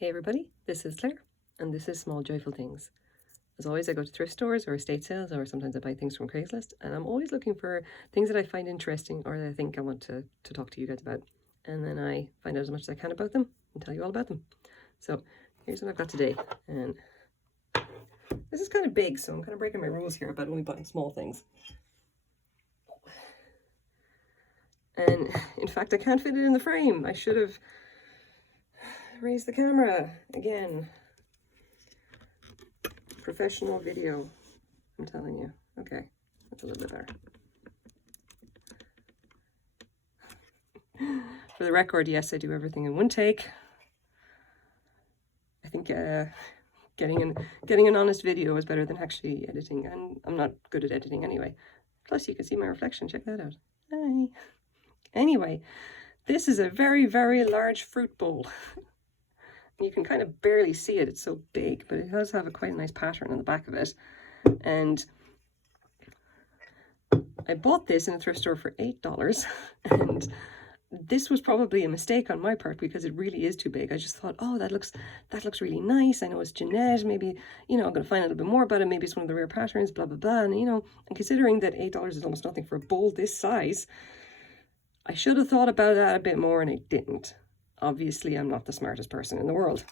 Hey everybody, this is Claire, and this is Small Joyful Things. As always, I go to thrift stores or estate sales, or sometimes I buy things from Craigslist, and I'm always looking for things that I find interesting or that I think I want to talk to you guys about. And then I find out as much as I can about them and tell you all about them. So here's what I've got today. And this is kind of big, so I'm kind of breaking my rules here about only buying small things. And in fact, I can't fit it in the frame. I should have raised the camera again. Professional video, I'm telling you. Okay, that's a little bit better. For the record, yes, I do everything in one take. I think getting an honest video is better than actually editing, and I'm not good at editing anyway. Plus, you can see my reflection. Check that out. Hi. Anyway, this is a very, very large fruit bowl. You can kind of barely see it, it's so big, but it does have quite a nice pattern on the back of it. And I bought this in a thrift store for $8, and this was probably a mistake on my part because it really is too big. I just thought, oh, that looks really nice. I know it's Jeannette, maybe, I'm going to find a little bit more about it. Maybe it's one of the rare patterns, blah, blah, blah. And, and considering that $8 is almost nothing for a bowl this size, I should have thought about that a bit more, and I didn't. Obviously, I'm not the smartest person in the world.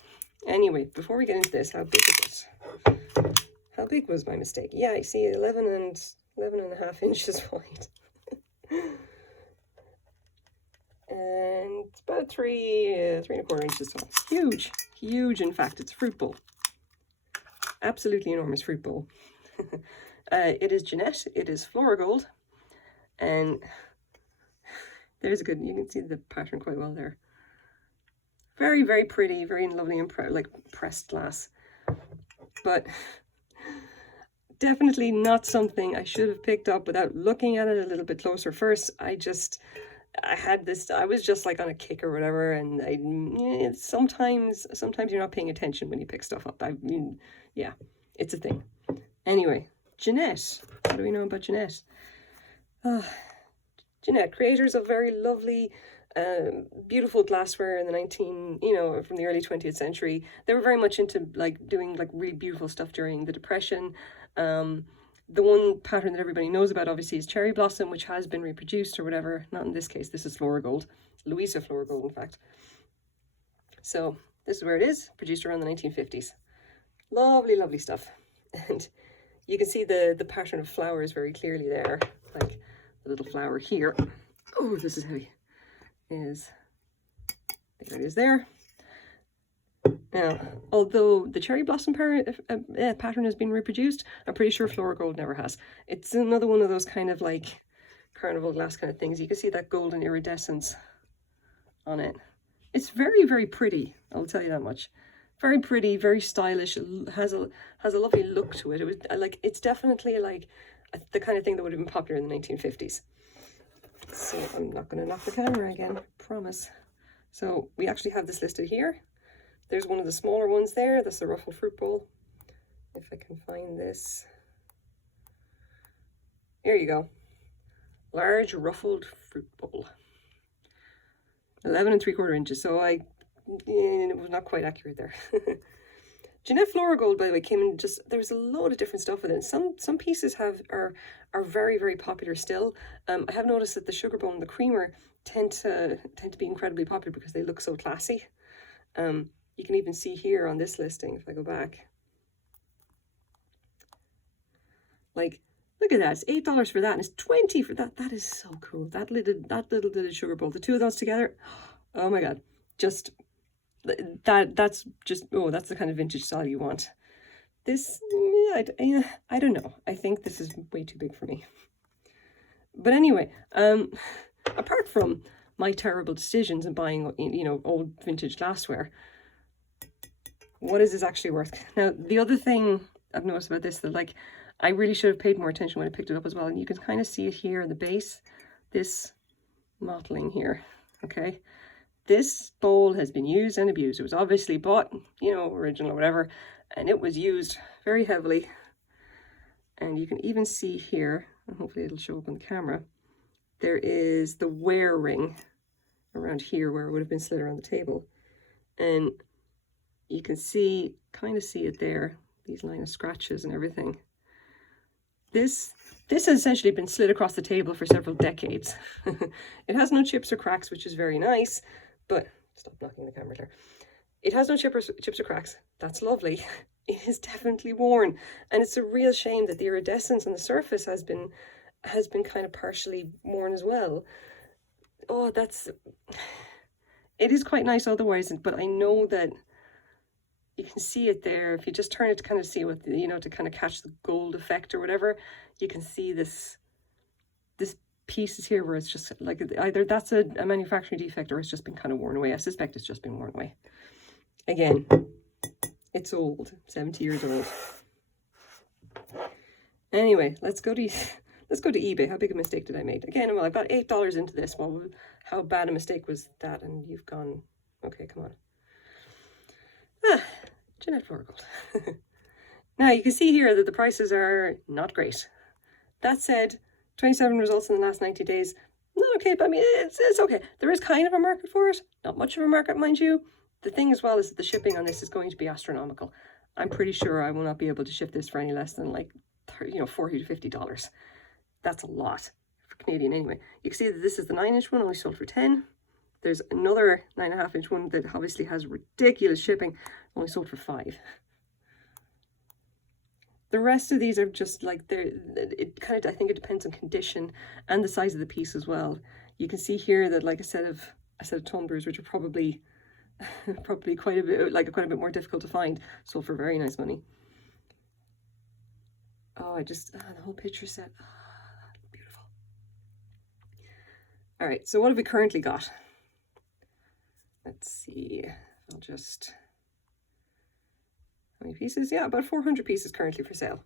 Anyway, before we get into this, how big is it? How big was my mistake? Yeah, I see 11 and a half inches wide. And about 3.25 inches tall. Huge, huge. In fact, it's a fruit bowl. Absolutely enormous fruit bowl. It is Jeannette. It is Floragold. And there's you can see the pattern quite well there. Very, very pretty, very lovely and pressed glass. But definitely not something I should have picked up without looking at it a little bit closer first. I was just like on a kick or whatever, and sometimes you're not paying attention when you pick stuff up. Yeah, it's a thing. Anyway, Jeannette. What do we know about Jeannette? Jeannette, creators of very lovely, beautiful glassware in the from the early 20th century. They were very much into doing really beautiful stuff during the Depression. The one pattern that everybody knows about, obviously, is Cherry Blossom, which has been reproduced or whatever. Not in this case. This is Floragold. Louisa Floragold, in fact. So this is where it is, produced around the 1950s. Lovely, lovely stuff. And you can see the pattern of flowers very clearly there. Like the little flower here. Oh, this is heavy. There it is there. Now, although the cherry blossom pattern has been reproduced, I'm pretty sure Floragold never has. It's another one of those kind of carnival glass kind of things. You can see that golden iridescence on it. It's very, very pretty, I'll tell you that much. Very pretty, very stylish. It has a lovely look to it. It was it's definitely the kind of thing that would have been popular in the 1950s. So I'm not going to knock the camera again, I promise. So we actually have this listed here. There's one of the smaller ones there. That's the ruffled fruit bowl. If I can find this. Here you go. Large ruffled fruit bowl. 11 3/4 inches. So it was not quite accurate there. Jeannette Floragold, by the way, came in there's a load of different stuff with it. Some pieces are very, very popular still. I have noticed that the sugar bone and the creamer tend to be incredibly popular because they look so classy. You can even see here on this listing, if I go back. Look at that, it's $8 for that, and it's $20 for that. That is so cool. That little sugar bowl, the two of those together, oh my God, that's the kind of vintage style you want. This, I don't know. I think this is way too big for me. But anyway, apart from my terrible decisions in buying, old vintage glassware, what is this actually worth? Now, the other thing I've noticed about this, that I really should have paid more attention when I picked it up as well. And you can kind of see it here in the base, this mottling here, okay? This bowl has been used and abused. It was obviously bought, original or whatever, and it was used very heavily. And you can even see here, and hopefully it'll show up on the camera, there is the wear ring around here where it would have been slid around the table. And You can see, kind of see it there, these line of scratches and everything. This has essentially been slid across the table for several decades. It has no chips or cracks, which is very nice, but stop knocking the camera there. It has no chips or cracks. That's lovely. It is definitely worn, and it's a real shame that the iridescence on the surface has been kind of partially worn as well. Oh, it is quite nice otherwise, but I know that you can see it there. If you just turn it to kind of see what, you know, to kind of catch the gold effect or whatever, you can see this piece is here where it's just like either that's a manufacturing defect or it's just been kind of worn away. I suspect it's just been worn away. Again, it's old, 70 years old. Anyway, let's go to eBay. How big a mistake did I make? Again, well, I've got $8 into this. Well, how bad a mistake was that? And you've gone, okay, come on. Jeannette Floragold. Now, you can see here that the prices are not great. That said, 27 results in the last 90 days. Not okay, but I mean, it's okay. There is kind of a market for it. Not much of a market, mind you. The thing as well is that the shipping on this is going to be astronomical. I'm pretty sure I will not be able to ship this for any less than like, $40 to $50. That's a lot for Canadian anyway. You can see that this is the 9-inch one, only sold for 10. There's another 9.5-inch one that obviously has ridiculous shipping, only sold for 5. The rest of these are just like I think it depends on condition and the size of the piece as well. You can see here that like a set of tumblers, which are probably quite a bit more difficult to find, sold for very nice money. Oh, the whole picture set. Oh, beautiful. All right, so what have we currently got? Let's see. I'll just... How many pieces? Yeah, about 400 pieces currently for sale.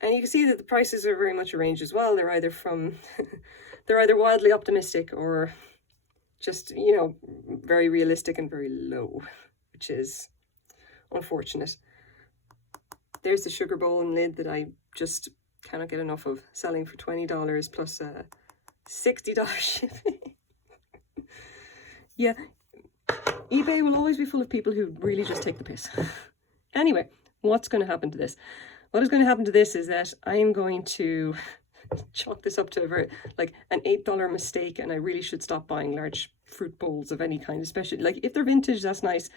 And you can see that the prices are very much a range as well. They're either they're either wildly optimistic or just, you know, very realistic and very low, which is unfortunate. There's the sugar bowl and lid that I just cannot get enough of, selling for $20 plus $60 shipping. Yeah, eBay will always be full of people who really just take the piss. Anyway, what's going to happen to this? What is going to happen to this is that I am going to chalk this up to an $8 mistake, and I really should stop buying large fruit bowls of any kind, especially like if they're vintage, that's nice.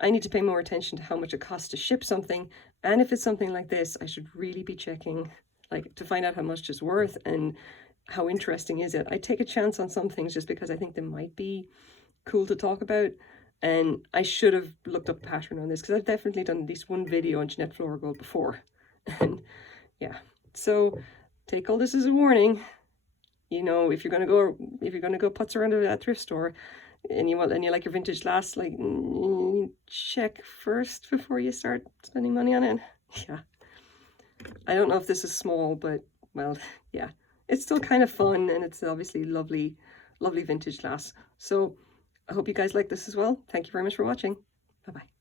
I need to pay more attention to how much it costs to ship something, and if it's something like this, I should really be checking to find out how much it's worth and how interesting is it. I take a chance on some things just because I think they might be cool to talk about, and I should have looked up a pattern on this because I've definitely done at least one video on Jeannette Floragold before. And yeah, so take all this as a warning. You know, if you're gonna go putz around a thrift store and you like your vintage glass, check first before you start spending money on it. Yeah, I don't know if this is small, but well, yeah, it's still kind of fun, and it's obviously lovely vintage glass. So I hope you guys like this as well. Thank you very much for watching. Bye-bye.